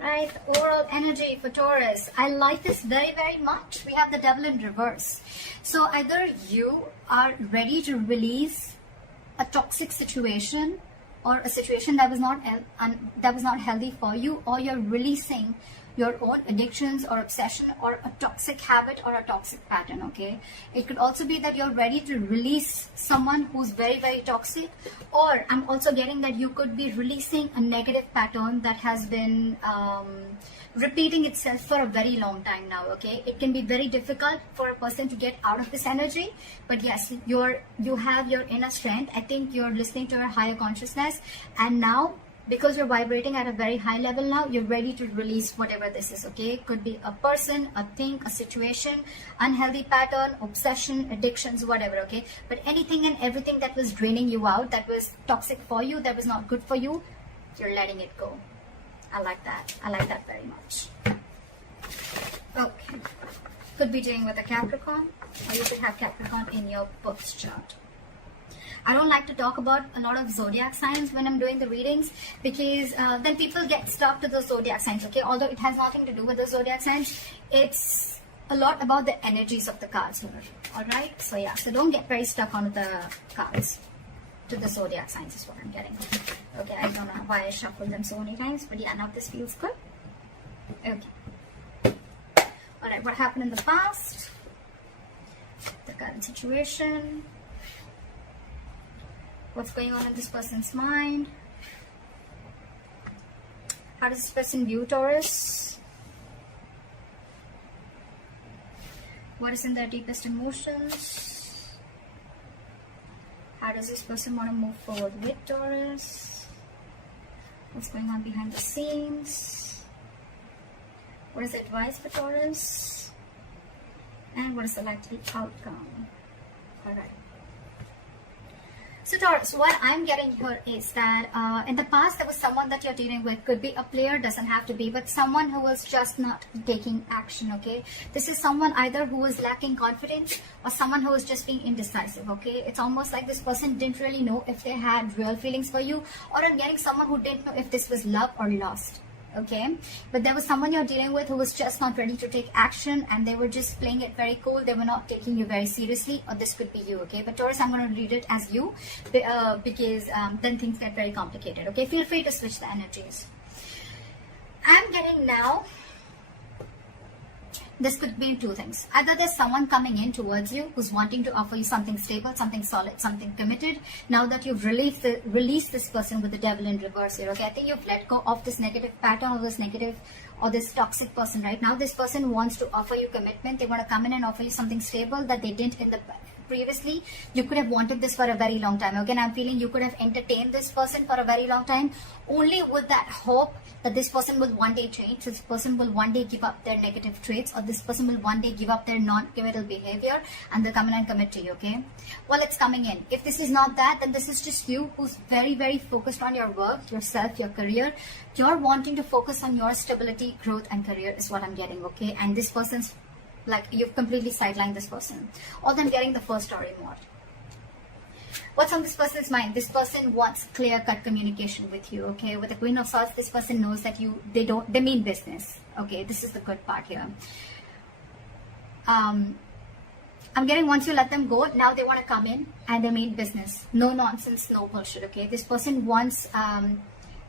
Right, the overall energy for Taurus. I like this very, very much. We have the devil in reverse. So either you are ready to release a toxic situation or a situation that was not healthy for you, or you're releasing your own addictions or obsession or a toxic habit or a toxic pattern. Okay, it could also be that you're ready to release someone who's very, very toxic, or I'm also getting that you could be releasing a negative pattern that has been repeating itself for a very long time now. Okay, it can be very difficult for a person to get out of this energy, but yes, you have your inner strength. I think you're listening to your higher consciousness, and now because you're vibrating at a very high level now, you're ready to release whatever this is. Okay, it could be a person, a thing, a situation, unhealthy pattern, obsession, addictions, whatever. Okay, but anything and everything that was draining you out, that was toxic for you, that was not good for you, you're letting it go. I like that. I like that very much. Okay, could be dealing with a Capricorn, or you could have Capricorn in your birth chart. I don't like to talk about a lot of zodiac signs when I'm doing the readings, because then people get stuck to the zodiac signs. Okay, although it has nothing to do with the zodiac signs, it's a lot about the energies of the cards here. All right, so yeah, so don't get very stuck on the cards. To the zodiac signs is what I'm getting. Okay, I don't know why I shuffled them so many times, but yeah, now this feels good. Okay. All right, what happened in the past? The current situation. What's going on in this person's mind? How does this person view Taurus? What is in their deepest emotions? How does this person want to move forward with Taurus? What's going on behind the scenes? What is the advice for Taurus? And what is the likely outcome? Alright. So Taurus, what I'm getting here is that in the past there was someone that you're dealing with. Could be a player, doesn't have to be, but someone who was just not taking action. Okay, this is someone either who was lacking confidence or someone who was just being indecisive. Okay, it's almost like this person didn't really know if they had real feelings for you, or I'm getting someone who didn't know if this was love or lust. Okay, but there was someone you're dealing with who was just not ready to take action, and they were just playing it very cool. They were not taking you very seriously, or this could be you. Okay, but Taurus, I'm going to read it as you because then things get very complicated. Okay, feel free to switch the energies. I'm getting now, this could mean two things. Either there's someone coming in towards you who's wanting to offer you something stable, something solid, something committed. Now that you've released this person with the devil in reverse here. Okay, I think you've let go of this negative pattern or this negative or this toxic person. Right now, this person wants to offer you commitment. They want to come in and offer you something stable that they didn't in the previously. You could have wanted this for a very long time. Okay, and I'm feeling you could have entertained this person for a very long time, only with that hope that this person will one day change, this person will one day give up their negative traits, or this person will one day give up their non-committal behavior and they'll come in and commit to you. Okay, well, it's coming in. If this is not that, then this is just you who's very, very focused on your work, yourself, your career. You're wanting to focus on your stability, growth and career is what I'm getting. Okay, and this person's like, you've completely sidelined this person. All I'm getting the first story more. What's on this person's mind? This person wants clear-cut communication with you. Okay, with the Queen of Swords, this person knows that they mean business. Okay, this is the good part here. I'm getting, once you let them go, now they want to come in and they mean business. No nonsense, no bullshit. Okay, this person wants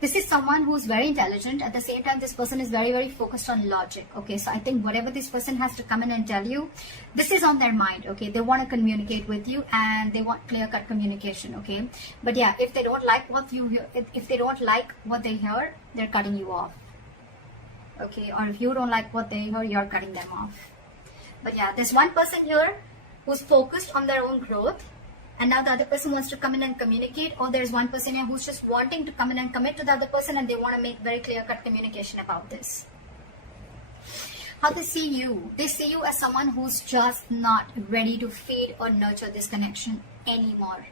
this is someone who's very intelligent. At the same time, this person is very, very focused on logic. Okay, so I think whatever this person has to come in and tell you, this is on their mind. Okay, they want to communicate with you and they want clear-cut communication. Okay, but yeah, if they don't like what you hear, if they don't like what they hear, they're cutting you off. Okay, or if you don't like what they hear, you're cutting them off. But yeah, there's one person here who's focused on their own growth, and now the other person wants to come in and communicate, or there's one person here who's just wanting to come in and commit to the other person, and they want to make very clear-cut communication about this. How they see you as someone who's just not ready to feed or nurture this connection anymore.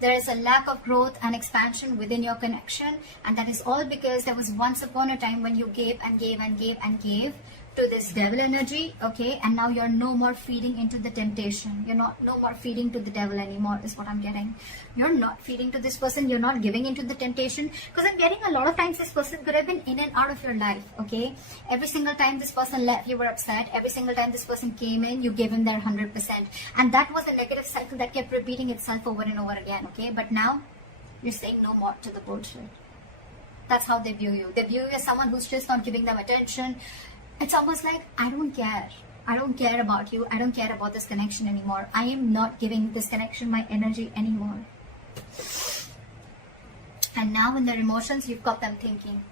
There is a lack of growth and expansion within your connection, and that is all because there was once upon a time when you gave and gave and gave and gave to this devil energy, okay? And now you're no more feeding into the temptation. You're no more feeding to the devil anymore, is what I'm getting. You're not feeding to this person. You're not giving into the temptation, because I'm getting a lot of times this person could have been in and out of your life, okay? Every single time this person left, you were upset. Every single time this person came in, you gave him their 100%. And that was a negative cycle that kept repeating itself over and over again, okay? But now you're saying no more to the bullshit. That's how they view you. They view you as someone who's just not giving them attention. It's almost like, I don't care. I don't care about you. I don't care about this connection anymore. I am not giving this connection my energy anymore. And now in their emotions, you've got them thinking.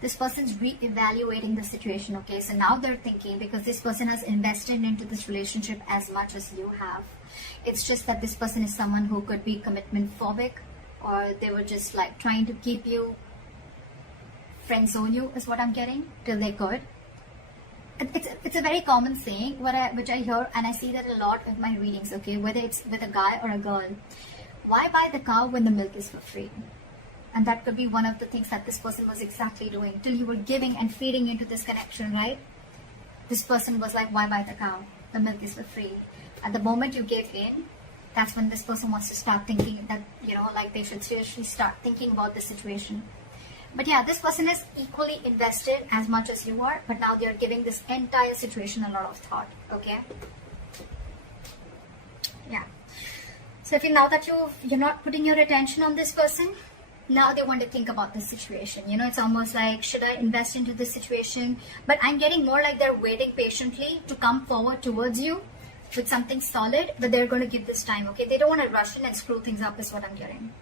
This person's re-evaluating the situation, okay? So now they're thinking, because this person has invested into this relationship as much as you have. It's just that this person is someone who could be commitment phobic, or they were just like trying to keep you, friend zone you, is what I'm getting, till they could. It's a very common saying which I hear, and I see that a lot in my readings, okay? Whether it's with a guy or a girl. Why buy the cow when the milk is for free? And that could be one of the things that this person was exactly doing, till you were giving and feeding into this connection, right? This person was like, why buy the cow? The milk is for free. At the moment you gave in, that's when this person wants to start thinking that, you know, like they should seriously start thinking about the situation. But yeah, this person is equally invested as much as you are, but now they are giving this entire situation a lot of thought, okay? Yeah. So if now that you're not putting your attention on this person, now they want to think about the situation. You know, it's almost like, should I invest into this situation? But I'm getting more like they're waiting patiently to come forward towards you with something solid, but they're going to give this time, okay? They don't want to rush in and screw things up, is what I'm getting.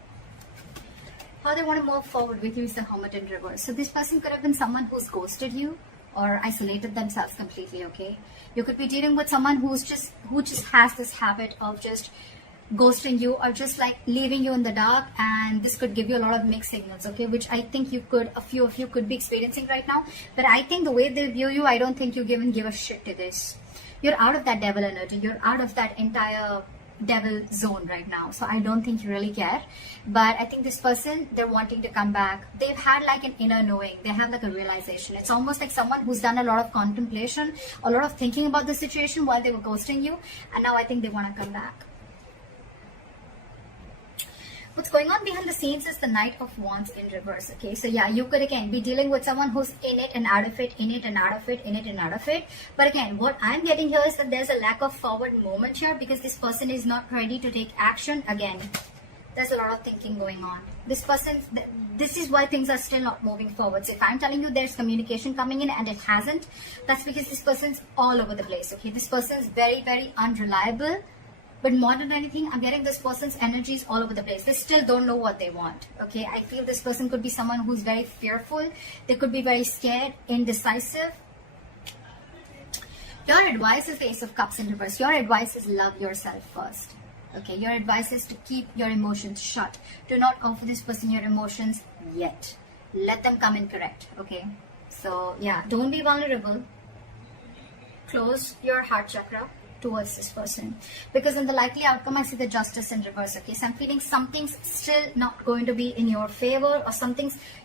How they want to move forward with you is the Hermit in reverse. So this person could have been someone who's ghosted you or isolated themselves completely, okay? You could be dealing with someone who just has this habit of just ghosting you, or just like leaving you in the dark, and this could give you a lot of mixed signals, okay? Which I think a few of you could be experiencing right now. But I think the way they view you, I don't think you give a shit to this. You're out of that devil energy. You're out of that entire devil zone right now, so I don't think you really care. But I think this person, they're wanting to come back. They've had like an inner knowing. They have like a realization. It's almost like someone who's done a lot of contemplation, a lot of thinking about the situation while they were ghosting you, and now I think they want to come back. What's going on behind the scenes is the Knight of Wands in reverse, okay? So yeah, you could again be dealing with someone who's in it and out of it, in it and out of it, in it and out of it. But again, what I'm getting here is that there's a lack of forward movement here, because this person is not ready to take action. Again, there's a lot of thinking going on. This is why things are still not moving forward. So if I'm telling you there's communication coming in and it hasn't, that's because this person's all over the place, okay? This person's very, very unreliable. But more than anything, I'm getting this person's energies all over the place. They still don't know what they want, okay? I feel this person could be someone who's very fearful. They could be very scared, indecisive. Your advice is the Ace of Cups in reverse. Your advice is love yourself first, okay? Your advice is to keep your emotions shut. Do not offer this person your emotions yet. Let them come in correct, okay? So yeah, don't be vulnerable. Close your heart chakra towards this person, because in the likely outcome I see the Justice in reverse, okay? So I'm feeling something's still not going to be in your favor, or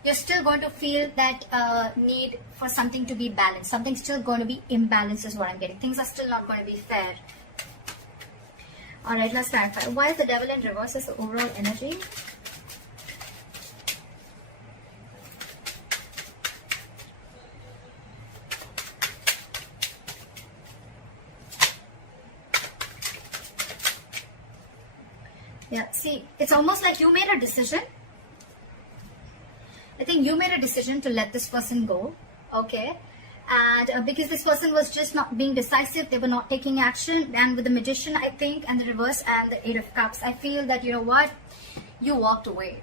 you're still going to feel that need for something to be balanced. Something's still going to be imbalanced is what I'm getting. Things are still not going to be fair. Alright, let's clarify. Why is the Devil in reverse is the overall energy? Yeah, see, it's almost like you made a decision. I think you made a decision to let this person go, okay? And because this person was just not being decisive, they were not taking action. And with the Magician, I think, and the reverse and the Eight of Cups, I feel that, you know what? You walked away.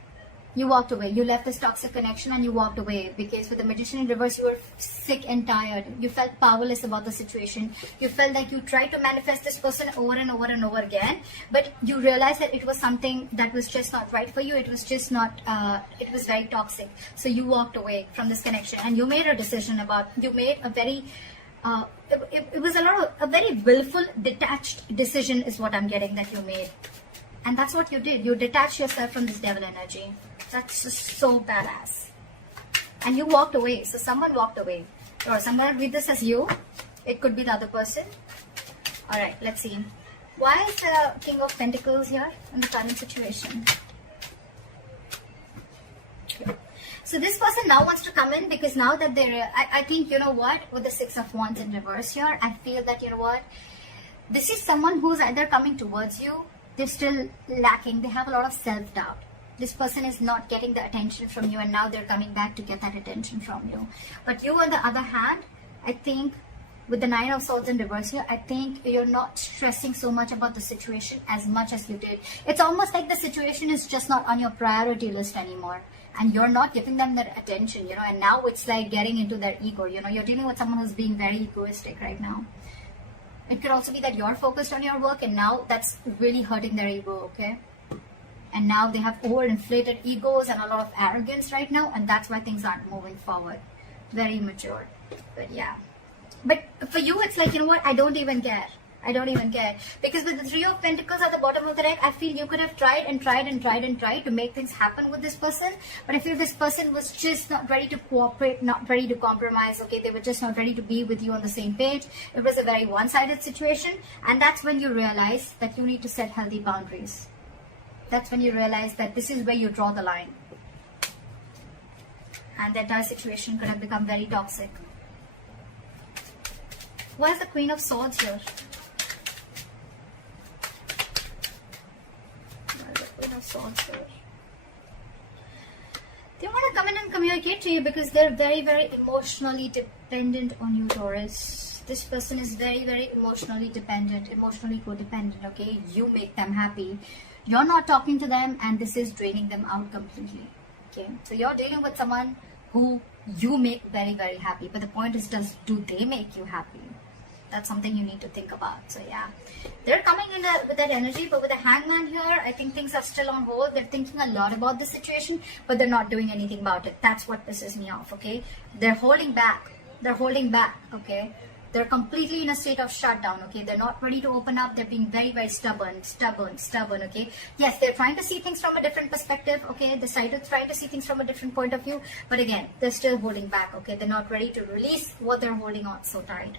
You walked away. You left this toxic connection and you walked away, because with the Magician in reverse, you were sick and tired. You felt powerless about the situation. You felt like you tried to manifest this person over and over and over again, but you realized that it was something that was just not right for you. It was just not, it was very toxic. So you walked away from this connection and you made a decision you made a very, it was a very willful, detached decision is what I'm getting that you made. And that's what you did. You detached yourself from this devil energy. That's just so badass. And you walked away. So someone walked away. Or someone read this as you. It could be the other person. All right, let's see. Why is the King of Pentacles here in the current situation? Okay. So this person now wants to come in because now that they're, I think, you know what, with the Six of Wands in reverse here, I feel that, you know what, this is someone who's either coming towards you, they're still lacking, they have a lot of self-doubt. This person is not getting the attention from you, and now they're coming back to get that attention from you. But you, on the other hand, I think with the Nine of Swords in reverse here, I think you're not stressing so much about the situation as much as you did. It's almost like the situation is just not on your priority list anymore, and you're not giving them that attention, you know, and now it's like getting into their ego, you know, you're dealing with someone who's being very egoistic right now. It could also be that you're focused on your work, and now that's really hurting their ego, okay? And now they have overinflated egos and a lot of arrogance right now, and that's why things aren't moving forward. Very immature. But yeah. But for you, it's like, you know what, I don't even care. I don't even care. Because with the Three of Pentacles at the bottom of the deck, I feel you could have tried to make things happen with this person. But I feel this person was just not ready to cooperate, not ready to compromise. Okay, they were just not ready to be with you on the same page. It was a very one-sided situation. And that's when you realize that you need to set healthy boundaries. That's when you realize that this is where you draw the line. And the entire situation could have become very toxic. Why is the Queen of Swords here? Why is the Queen of Swords here? They want to come in and communicate to you because they're very, very emotionally dependent on you, Taurus. This person is very, very emotionally dependent, emotionally codependent, okay? You make them happy. You're not talking to them, and this is draining them out completely, okay? So you're dealing with someone who you make very, very happy. But the point is, do they make you happy? That's something you need to think about. So yeah, they're coming in with that energy, but with the Hangman here, I think things are still on hold. They're thinking a lot about the situation, but they're not doing anything about it. That's what pisses me off, okay? They're holding back. They're holding back, okay? They're completely in a state of shutdown, okay? They're not ready to open up. They're being very, very stubborn, okay? Yes, they're trying to see things from a different perspective, okay? They're trying to see things from a different point of view. But again, they're still holding back, okay? They're not ready to release what they're holding on so tight.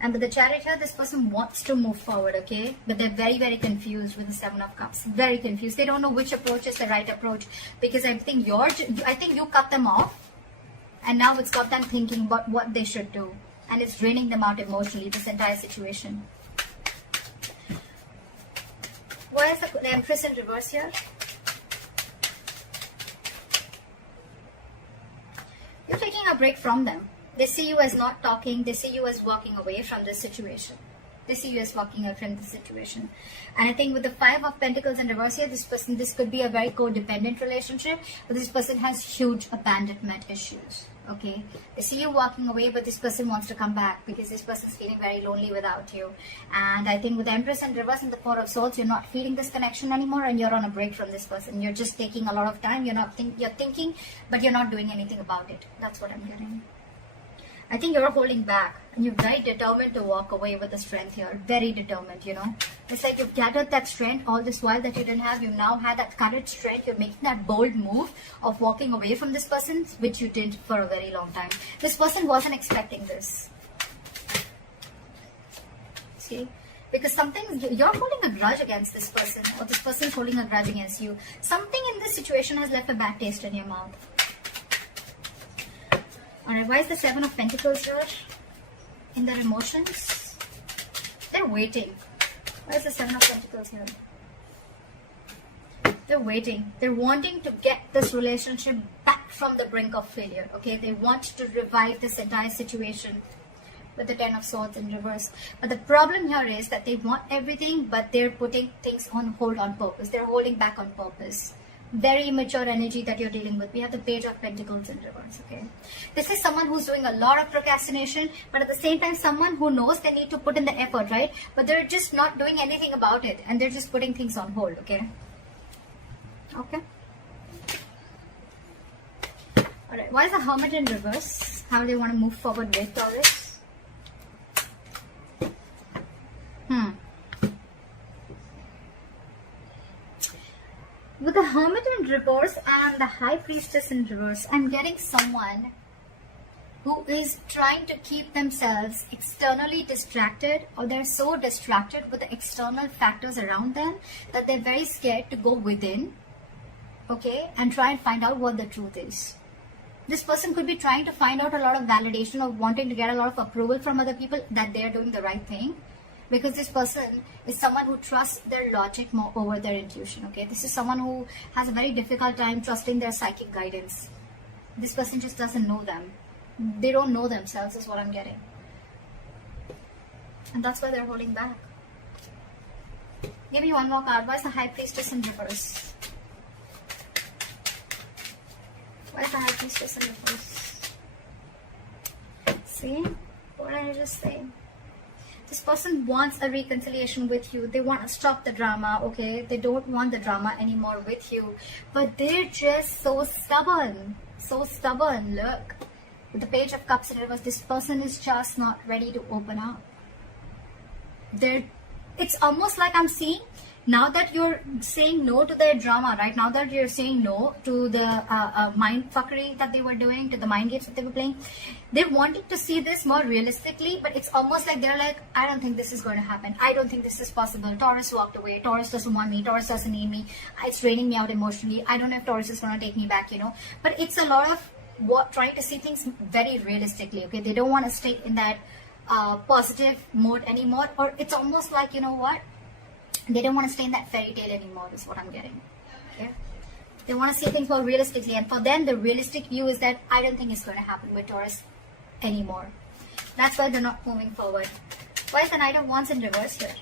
And with the Chariot here, this person wants to move forward, okay? But they're very, very confused with the Seven of Cups. Very confused. They don't know which approach is the right approach. Because I think you cut them off. And now it's got them thinking about what they should do. And it's draining them out emotionally, this entire situation. Why is the Empress in reverse here? You're taking a break from them. They see you as not talking. They see you as walking away from this situation. They see you as walking away from this situation. And I think with the Five of Pentacles in reverse here, this could be a very codependent relationship. But this person has huge abandonment issues. Okay, they see you walking away, but this person wants to come back because this person is feeling very lonely without you. And I think with the Empress in reverse and the Four of Swords, you're not feeling this connection anymore, and you're on a break from this person. You're just taking a lot of time. You're thinking, but you're not doing anything about it. That's what I'm getting. I think you're holding back, and you're very determined to walk away with the strength here. Very determined, you know. It's like you've gathered that strength all this while that you didn't have. You've now had that courage, strength. You're making that bold move of walking away from this person, which you did for a very long time. This person wasn't expecting this. See? Because you're holding a grudge against this person, or this person's holding a grudge against you. Something in this situation has left a bad taste in your mouth. Alright, why is the Seven of Pentacles here? In their emotions? They're waiting. Why is the Seven of Pentacles here? They're waiting. They're wanting to get this relationship back from the brink of failure. Okay, they want to revive this entire situation with the Ten of Swords in reverse. But the problem here is that they want everything, but they're putting things on hold on purpose. They're holding back on purpose. Very immature energy that you're dealing with. We have the Page of Pentacles in reverse, okay? This is someone who's doing a lot of procrastination, but at the same time, someone who knows they need to put in the effort, right? But they're just not doing anything about it, and they're just putting things on hold, okay? Okay? Alright, why is the Hermit in reverse? How do they want to move forward with Taurus? With the Hermit in reverse and the High Priestess in reverse, I'm getting someone who is trying to keep themselves externally distracted, or they're so distracted with the external factors around them that they're very scared to go within, okay, and try and find out what the truth is. This person could be trying to find out a lot of validation, or wanting to get a lot of approval from other people that they're doing the right thing, because this person is someone who trusts their logic more over their intuition, okay. This is someone who has a very difficult time trusting their psychic guidance. This person just doesn't know them. They don't know themselves is what I'm getting. And that's why they're holding back. Give me one more card. Why is the High Priestess in reverse? Why is the High Priestess in reverse? See? What did I just say? This person wants a reconciliation with you. They want to stop the drama, okay? They don't want the drama anymore with you. But they're just so stubborn. So stubborn. Look. With the Page of Cups in reverse, this person is just not ready to open up. It's almost like I'm seeing, now that you're saying no to their drama, right? Now that you're saying no to the mind fuckery that they were doing, to the mind games that they were playing, they're wanting to see this more realistically, but it's almost like they're like, I don't think this is going to happen. I don't think this is possible. Taurus walked away. Taurus doesn't want me. Taurus doesn't need me. It's draining me out emotionally. I don't know if Taurus is going to take me back, you know. But it's a lot of trying to see things very realistically, okay? They don't want to stay in that positive mode anymore, or it's almost like, you know what, they don't want to stay in that fairy tale anymore is what I'm getting, okay? They want to see things more realistically, and for them the realistic view is that I don't think it's going to happen with Taurus anymore. That's why they're not moving forward. Why is the Knight of Wands in reverse here?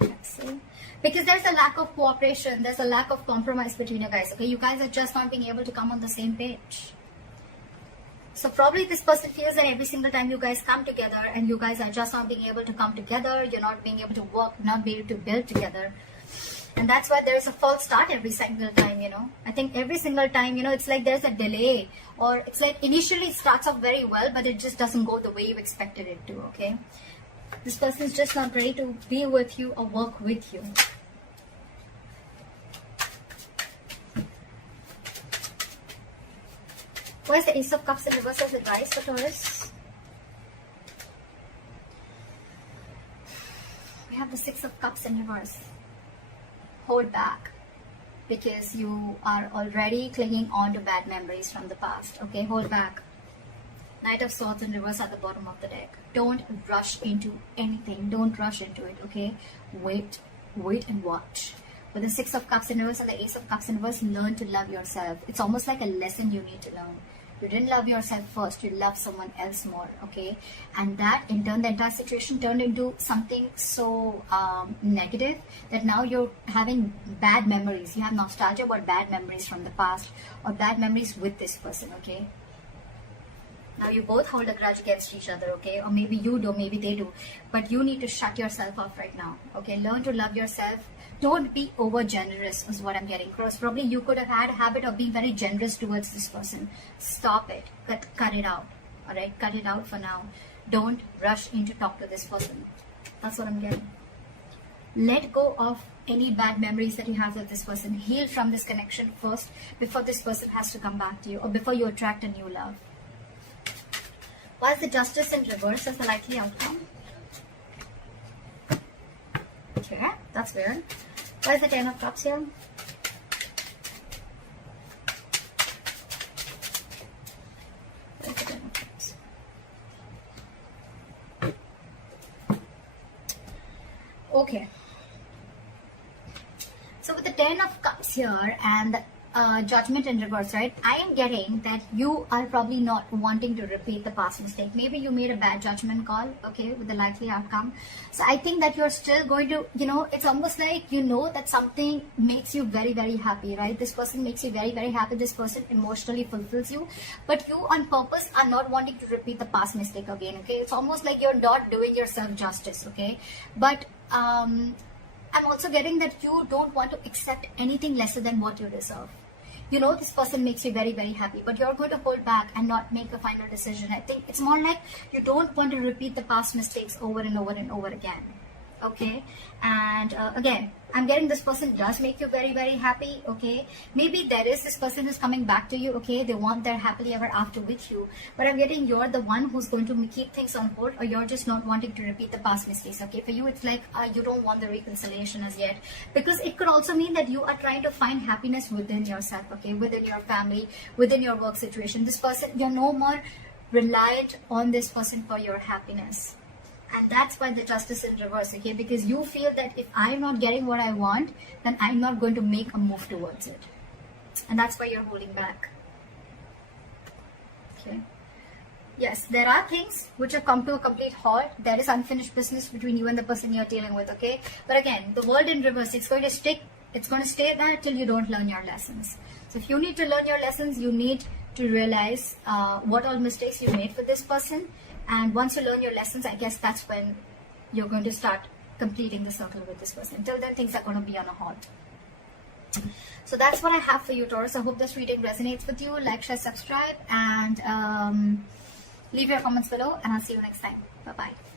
Let's see. Because there's a lack of cooperation, there's a lack of compromise between you guys, okay? You guys are just not being able to come on the same page. So probably this person feels that every single time you guys come together and you guys are just not being able to come together, you're not being able to work, not being able to build together. And that's why there's a false start every single time, you know. I think every single time, you know, it's like there's a delay, or it's like initially it starts off very well, but it just doesn't go the way you expected it to, okay? This person is just not ready to be with you or work with you. Why is the Ace of Cups in reverse as advice for Taurus? We have the Six of Cups in reverse. Hold back, because you are already clinging on to bad memories from the past, okay? Hold back. Knight of Swords in reverse at the bottom of the deck. Don't rush into anything. Don't rush into it, okay? Wait and watch. With the Six of Cups in reverse and the Ace of Cups in reverse, learn to love yourself. It's almost like a lesson you need to learn. You didn't love yourself first, you love someone else more, okay? And that, in turn, the entire situation turned into something so negative that now you're having bad memories. You have nostalgia about bad memories from the past, or bad memories with this person, okay? Now you both hold a grudge against each other, okay? Or maybe you do, maybe they do. But you need to shut yourself off right now, okay? Learn to love yourself. Don't be over generous is what I'm getting across. Probably you could have had a habit of being very generous towards this person. Stop it. Cut it out. Alright? Cut it out for now. Don't rush in to talk to this person. That's what I'm getting. Let go of any bad memories that you have with this person. Heal from this connection first before this person has to come back to you, or before you attract a new love. Why is the Justice in reverse as the likely outcome? Okay, that's weird. Why is the Ten of Cups here? Why is the Ten of Cups? Okay. So with the Ten of Cups here and the Judgment in reverse, right? I am getting that you are probably not wanting to repeat the past mistake. Maybe you made a bad judgment call, okay, with the likely outcome. So I think that you're still going to, you know, it's almost like you know that something makes you very, very happy, right? This person makes you very, very happy. This person emotionally fulfills you. But you on purpose are not wanting to repeat the past mistake again, okay? It's almost like you're not doing yourself justice, okay? But I'm also getting that you don't want to accept anything lesser than what you deserve. You know, this person makes you very, very happy, but you're going to hold back and not make a final decision. I think it's more like you don't want to repeat the past mistakes over and over and over again. okay? And again, I'm getting this person does make you very, very happy, okay? Maybe there is this person who's coming back to you, okay? They want their happily ever after with you, but I'm getting you're the one who's going to keep things on hold, or you're just not wanting to repeat the past mistakes, okay? For you, it's like you don't want the reconciliation as yet, because it could also mean that you are trying to find happiness within yourself, okay? Within your family, within your work situation. This person, you're no more reliant on this person for your happiness. And that's why the justice in reverse, okay? Because you feel that if I'm not getting what I want, then I'm not going to make a move towards it. And that's why you're holding back. Okay. Yes, there are things which have come to a complete halt. There is unfinished business between you and the person you're dealing with, okay? But again, the world in reverse, it's going to stay there till you don't learn your lessons. So if you need to learn your lessons, you need to realize what all mistakes you made for this person. And once you learn your lessons, I guess that's when you're going to start completing the circle with this person. Until then, things are going to be on a halt. So that's what I have for you, Taurus. I hope this reading resonates with you. Like, share, subscribe, and leave your comments below. And I'll see you next time. Bye-bye.